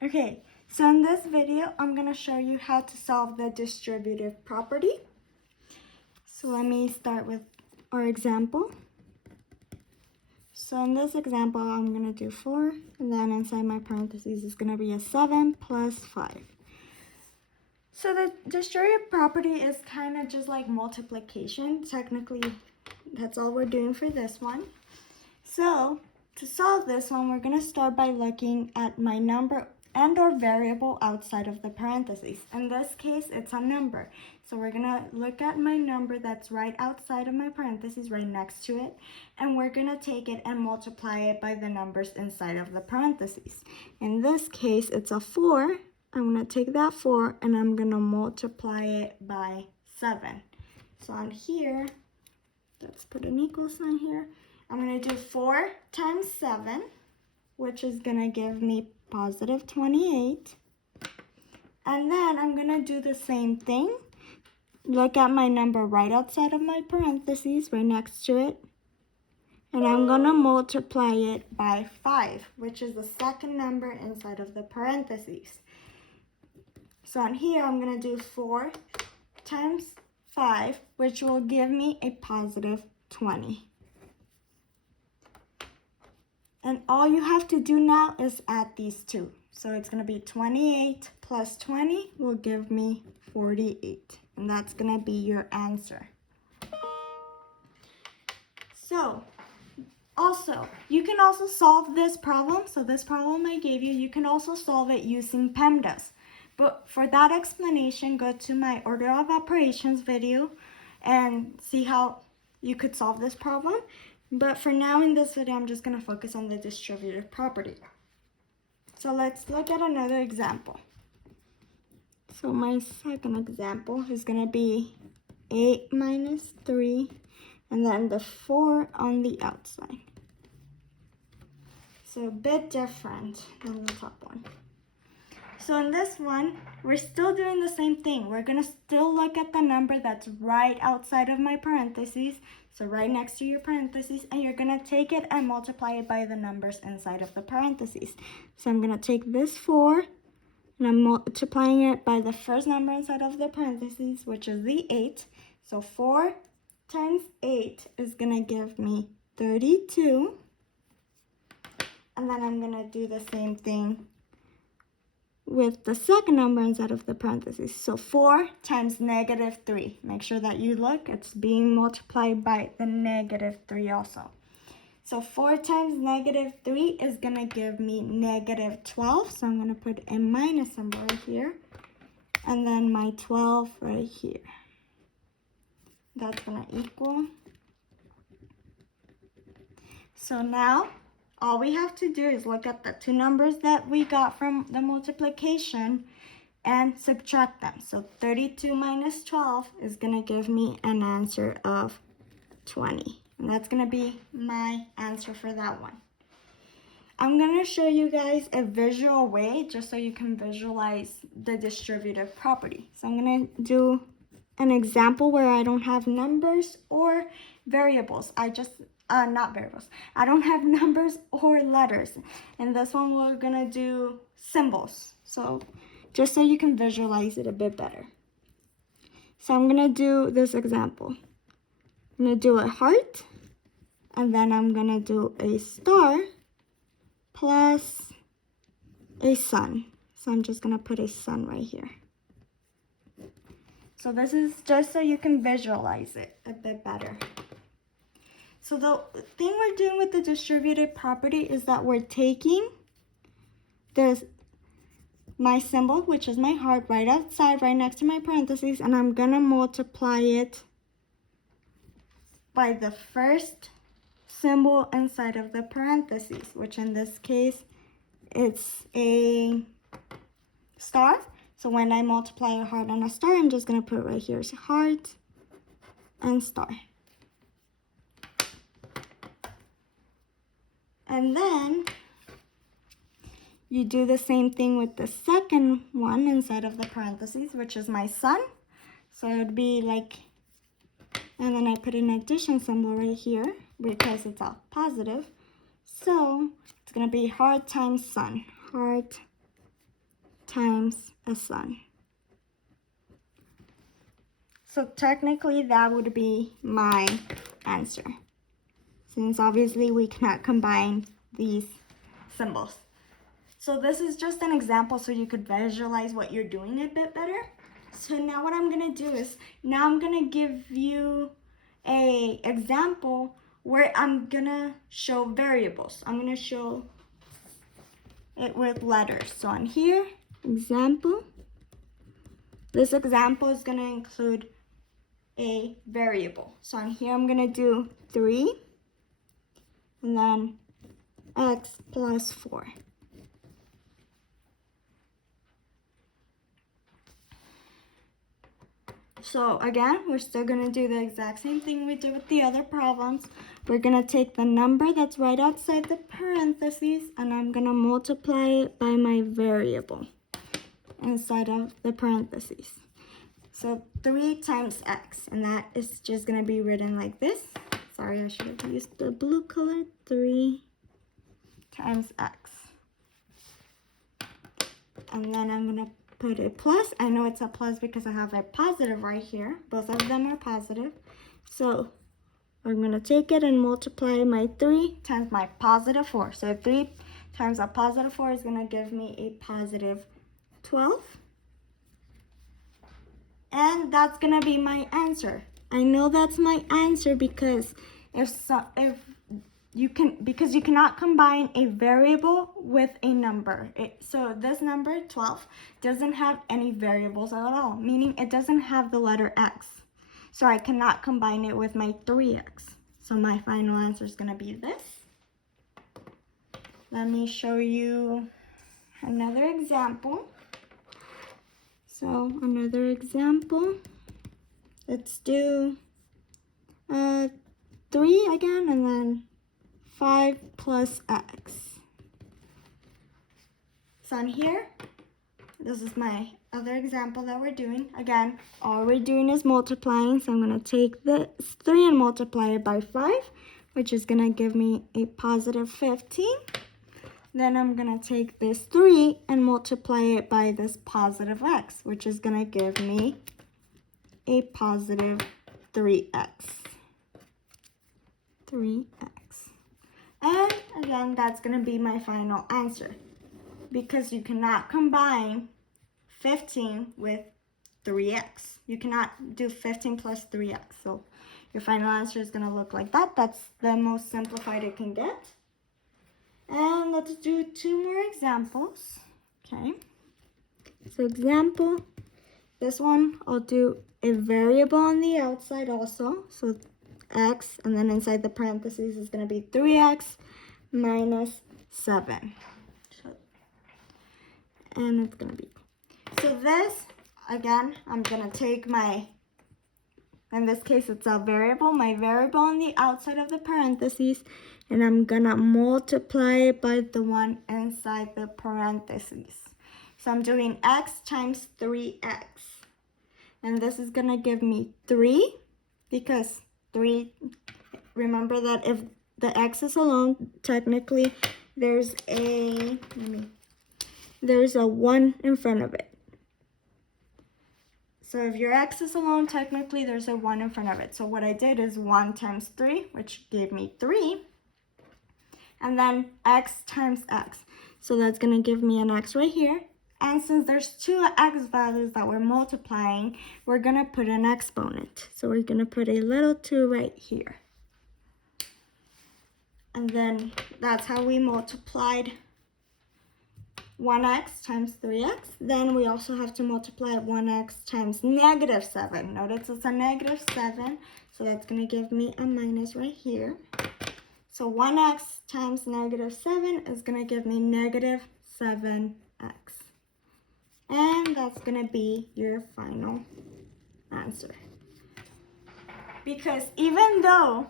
Okay, so in this video, I'm going to show you how to solve the distributive property. So let me start with our example. So in this example, I'm going to do 4, and then inside my parentheses is going to be a 7 plus 5. So the distributive property is kind of just like multiplication. Technically, that's all we're doing for this one. So to solve this one, we're going to start by looking at my number and or variable outside of the parentheses. In this case, it's a number. So we're going to look at my number that's right outside of my parentheses, right next to it, and we're going to take it and multiply it by the numbers inside of the parentheses. In this case, it's a 4. I'm going to take that 4 and I'm going to multiply it by 7. So on here, let's put an equal sign here. I'm going to do 4 times 7, which is going to give me positive 28. And then I'm going to do the same thing. Look at my number right outside of my parentheses, right next to it. And I'm going to multiply it by 5, which is the second number inside of the parentheses. So on here, I'm going to do 4 times 5, which will give me a positive 20. And all you have to do now is add these two. So it's going to be 28 plus 20 will give me 48. And that's going to be your answer. So, also, you can also solve this problem. So this problem I gave you, you can also solve it using PEMDAS. But for that explanation, go to my order of operations video and see how you could solve this problem. But for now in this video, I'm just going to focus on the distributive property. So let's look at another example. So my second example is going to be 8 minus 3, and then the 4 on the outside. So a bit different than the top one. So in this one, we're still doing the same thing. We're going to still look at the number that's right outside of my parentheses, so right next to your parentheses, and you're going to take it and multiply it by the numbers inside of the parentheses. So I'm going to take this 4, and I'm multiplying it by the first number inside of the parentheses, which is the 8. So 4 times 8 is going to give me 32. And then I'm going to do the same thing with the second number inside of the parentheses. So 4 times negative 3. Make sure that you look, it's being multiplied by the negative 3 also. So 4 times negative 3 is going to give me negative 12. So I'm going to put a minus symbol right here. And then my 12 right here. That's going to equal. So now, all we have to do is look at the two numbers that we got from the multiplication and subtract them. So 32 minus 12 is going to give me an answer of 20. And that's going to be my answer for that one. I'm going to show you guys a visual way just so you can visualize the distributive property. So I'm going to do an example where I don't have numbers or variables. Not variables. I don't have numbers or letters. In this one, we're gonna do symbols. So just so you can visualize it a bit better. So I'm gonna do this example. I'm gonna do a heart, and then I'm gonna do a star plus a sun. So I'm just gonna put a sun right here. So this is just so you can visualize it a bit better. So the thing we're doing with the distributive property is that we're taking my symbol, which is my heart, right outside, right next to my parentheses, and I'm going to multiply it by the first symbol inside of the parentheses, which in this case, it's a star. So when I multiply a heart and a star, I'm just going to put right here heart and star. And then you do the same thing with the second one inside of the parentheses, which is my sun. So it would be like, and then I put an addition symbol right here because it's all positive. So it's going to be heart times sun. Heart times a sun. So technically that would be my answer, since obviously we cannot combine these symbols. So this is just an example so you could visualize what you're doing a bit better. So now what I'm gonna do is, now I'm gonna give you a example where I'm gonna show variables. I'm gonna show it with letters. So on here, example. This example is gonna include a variable. So on here I'm gonna do 3 and then x plus 4. So again, we're still gonna do the exact same thing we did with the other problems. We're gonna take the number that's right outside the parentheses and I'm gonna multiply it by my variable inside of the parentheses. So 3 times x, and that is just gonna be written like this. Sorry, I should have used the blue color. 3 times x. And then I'm gonna put a plus. I know it's a plus because I have a positive right here. Both of them are positive. So I'm gonna take it and multiply my 3 times my positive 4. So 3 times a positive 4 is gonna give me a positive 12. And that's gonna be my answer. I know that's my answer because you cannot combine a variable with a number. So this number 12 doesn't have any variables at all, meaning it doesn't have the letter x. So I cannot combine it with my 3x. So my final answer is gonna be this. Let me show you another example. So another example, let's do 3 again and then 5 plus x. So on here, this is my other example that we're doing. Again, all we're doing is multiplying. So I'm gonna take this 3 and multiply it by 5, which is gonna give me a positive 15. Then I'm gonna take this 3 and multiply it by this positive x, which is gonna give me a positive 3x. 3x. And again, that's gonna be my final answer because you cannot combine 15 with 3x. You cannot do 15 plus 3x. So your final answer is gonna look like that. That's the most simplified it can get. And let's do 2 more examples. Okay. So example, this one I'll do a variable on the outside also. So x, and then inside the parentheses is going to be 3x minus 7. And it's going to be. So this, again, I'm going to take my, in this case it's a variable, my variable on the outside of the parentheses, and I'm gonna multiply it by the one inside the parentheses. So I'm doing x times 3x. And this is gonna give me 3, because 3, remember that if the x is alone, technically there's a 1 in front of it. So if your x is alone, technically there's a 1 in front of it. So what I did is 1 times 3, which gave me 3. And then x times x. So that's going to give me an x right here. And since there's 2 x values that we're multiplying, we're going to put an exponent. So we're going to put a little 2 right here. And then that's how we multiplied 1x times 3x. Then we also have to multiply 1x times negative 7. Notice it's a negative 7. So that's going to give me a minus right here. So 1x times negative 7 is going to give me negative 7x. And that's going to be your final answer. Because even though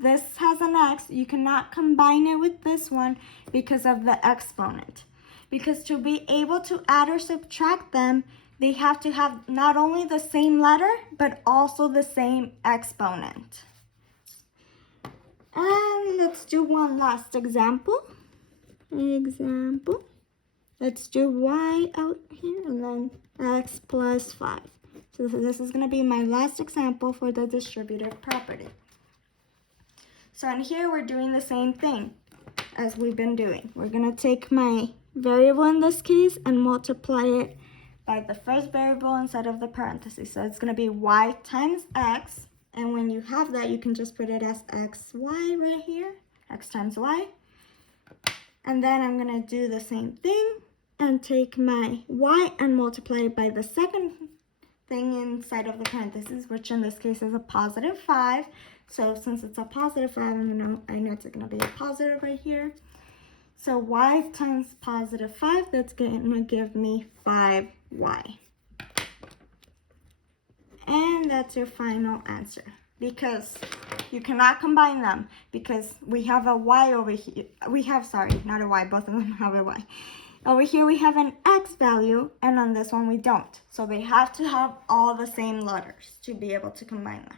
this has an x, you cannot combine it with this one because of the exponent. Because to be able to add or subtract them, they have to have not only the same letter, but also the same exponent. And let's do one last example. let's do y out here, and then x plus 5. So this is going to be my last example for the distributive property. So in here, we're doing the same thing as we've been doing. We're going to take my variable in this case and multiply it by the first variable inside of the parentheses. So it's going to be y times x. And when you have that, you can just put it as xy right here, x times y. And then I'm going to do the same thing and take my y and multiply it by the second thing inside of the parentheses, which in this case is a positive 5. So since it's a positive 5, I know it's going to be a positive right here. So y times positive 5, that's going to give me 5y. And that's your final answer, because you cannot combine them because we have a y over here. We have, sorry, not a y, both of them have a y. Over here we have an x value, and on this one we don't. So they have to have all the same letters to be able to combine them.